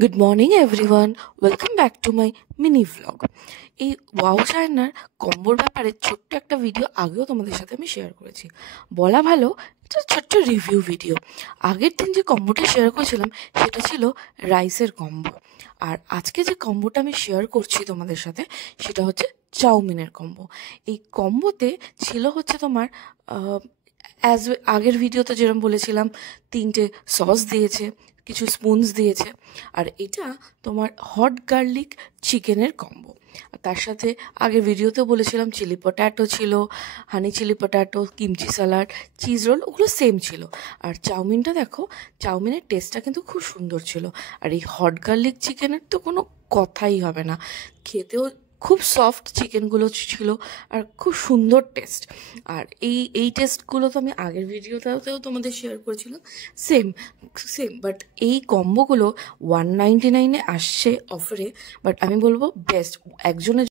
Good morning everyone, welcome back to my mini vlog. এই wow চায়নার কম্বোর ব্যাপারে ছোট্ট একটা ভিডিও আগেও তোমাদের সাথে আমি শেয়ার করেছি। বলা ভালো, এটা ছোট্ট রিভিউ ভিডিও। আগের দিন যে কম্বোটা শেয়ার করেছিলাম সেটা ছিল রাইসের কম্বো, আর আজকে যে কম্বোটা আমি শেয়ার করছি তোমাদের সাথে সেটা হচ্ছে চাউমিনের কম্বো। এই কম্বোতে ছিল হচ্ছে তোমার অ্যাজ আগের ভিডিওতে যেরকম বলেছিলাম, 3টে সস দিয়েছে, কিছু স্পুনস দিয়েছে, আর এটা তোমার হট গার্লিক চিকেনের কম্বো। তার সাথে আগের ভিডিওতেও বলেছিলাম চিলি পট্যাটো ছিল, honey chilli potato, kimchi salad, cheese roll, ওগুলো সেম ছিল। আর চাউমিনটা দেখো, চাউমিনের টেস্টটা কিন্তু খুব সুন্দর ছিল। আর এই হট গার্লিক চিকেনের তো কোনো কথাই হবে না, খেতেও খুব সফট চিকেনগুলো ছিল, আর খুব সুন্দর টেস্ট। আর এই টেস্টগুলো তো আমি আগের ভিডিওটাতেও তোমাদের শেয়ার করেছিলাম, সেম সেম। বাট এই কম্বোগুলো 199-এ আসছে অফারে, বাট আমি বলবো বেস্ট। একজনের